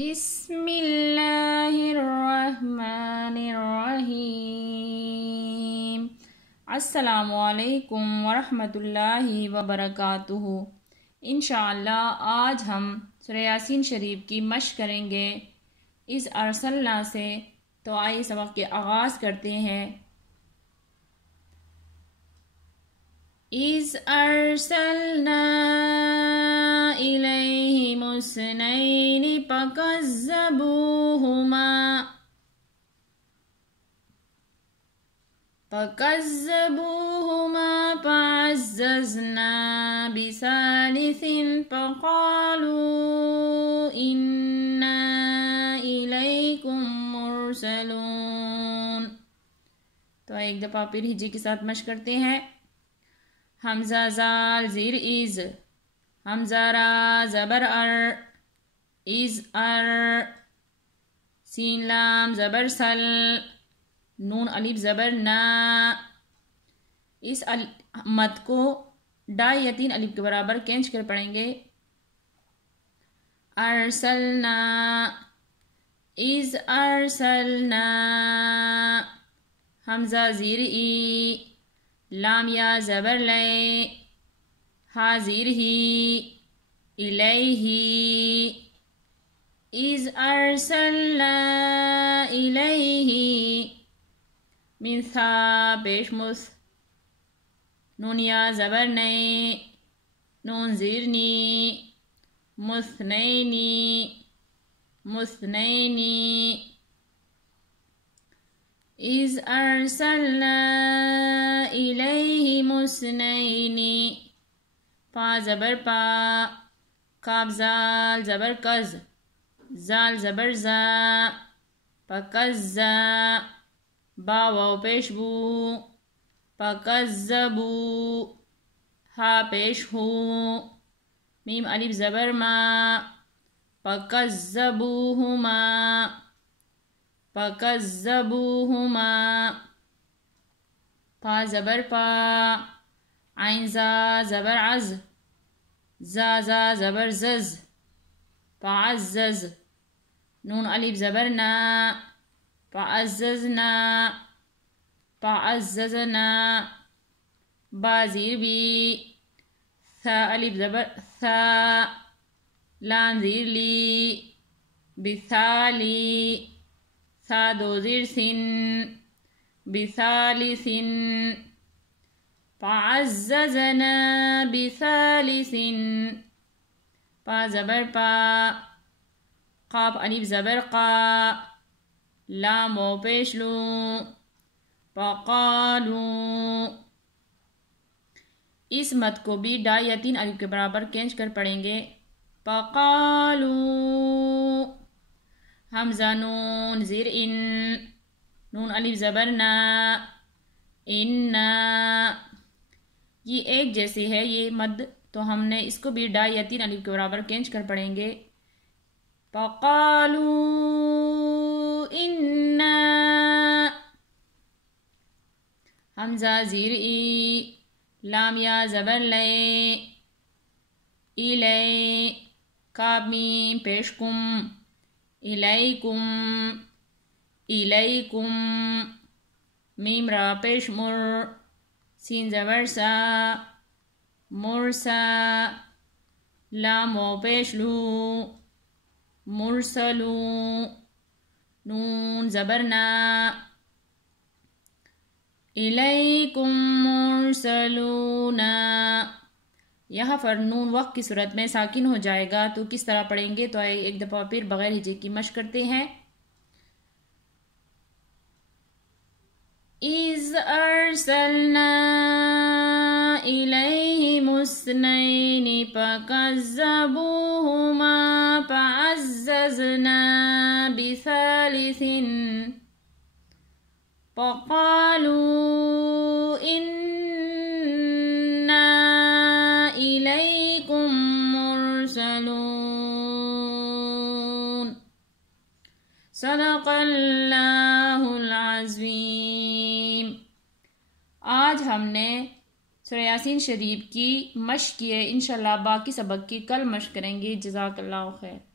بسم اللہ الرحمن الرحیم۔ السلام علیکم ورحمۃ اللہ وبرکاتہ۔ انشاءاللہ آج ہم سورہ یاسین شریف کی مشق کریں گے اِذ ارسلنا سے، تو آئیے سبق کے آغاز کرتے ہیں۔ اِذ ارسلنا الیہم اثنین فکذبوہما فعززنا بثالث فقالوا انا الیکم مرسلون۔ تو ایک دفعہ پھر ہجے کے ساتھ مشق کرتے ہیں۔ حمزہ زال زیر از، حمزہ را زبر ار، از ار، سین لام زبر سل، نون الف زبر نا۔ اس مد کو ڈائی یا تین الف کے برابر کھینچ کر پڑھیں گے۔ ارسلنا، از ارسلنا، حمزہ زیر ای، لام یا زبر لے، ہا زیر ہی، الیہ، اذ ارسلنا الیہ، من ثا پیش مس، نون یا زبر نئی، نون زیر نی، مثنینی، مثنینی، اذ ارسلنا الیہم اثنین، پا زبر پا، کاف زال زبر کز، زال زبر زا، پکزا، با واو پیش بو، پکزبو، ہا پیش ہو، میم الف زبر ما، پکزبوہما، پکزبوہما، پا زبر پا، عین زا زبر عز، زا زا زبر زز، فعزز، نون الف زبر نا، فعززنا، فعززنا، با زیر بی، ثا الف زبر ثا، لام زیر لی، بثالی، ثا دو زیر سن، بثالث، فعززنا بثالث، پا زبر پا، قاف الف زبر قا، لام و پیش لو، فقالو۔ اس مد کو بھی ڈائی یا تین الف کے برابر کھینچ کر پڑھیں گے۔ فقالو، حمزہ نون زیر ان، نون الف زبر نا، انا، یہ ایک جیسے ہے یہ مد، تو ہم نے اس کو بھی ڈائی یا تین الف کے برابر کھینچ کر پڑھیں گے۔ فقالو انا، حمزہ زیر ای، لام یا زبر لے، الی، کاف میم پیش کم، الیکم، الیکم، میم را پیش مر، سین زبر سا، مرسا، لام و پیش لو، مرسلو، نون زبر نا، الیکم مرسلون۔ یہاں پر نون وقت کی صورت میں ساکن ہو جائے گا، تو کس طرح پڑھیں گے؟ تو ایک دفعہ پھر بغیر ہجے کی مشق کرتے ہیں۔ اِذ ارسلنا الیہم اثنین فکذبوہما فعززنا بثالث فقالوا انا الیکم مرسلون۔ صدق اللہ العظیم۔ آج ہم نے سورہ یاسین شریف کی مشق کی ہے، انشاءاللہ باقی سبق کی کل مشق کریں گے۔ جزاک اللہ خیر۔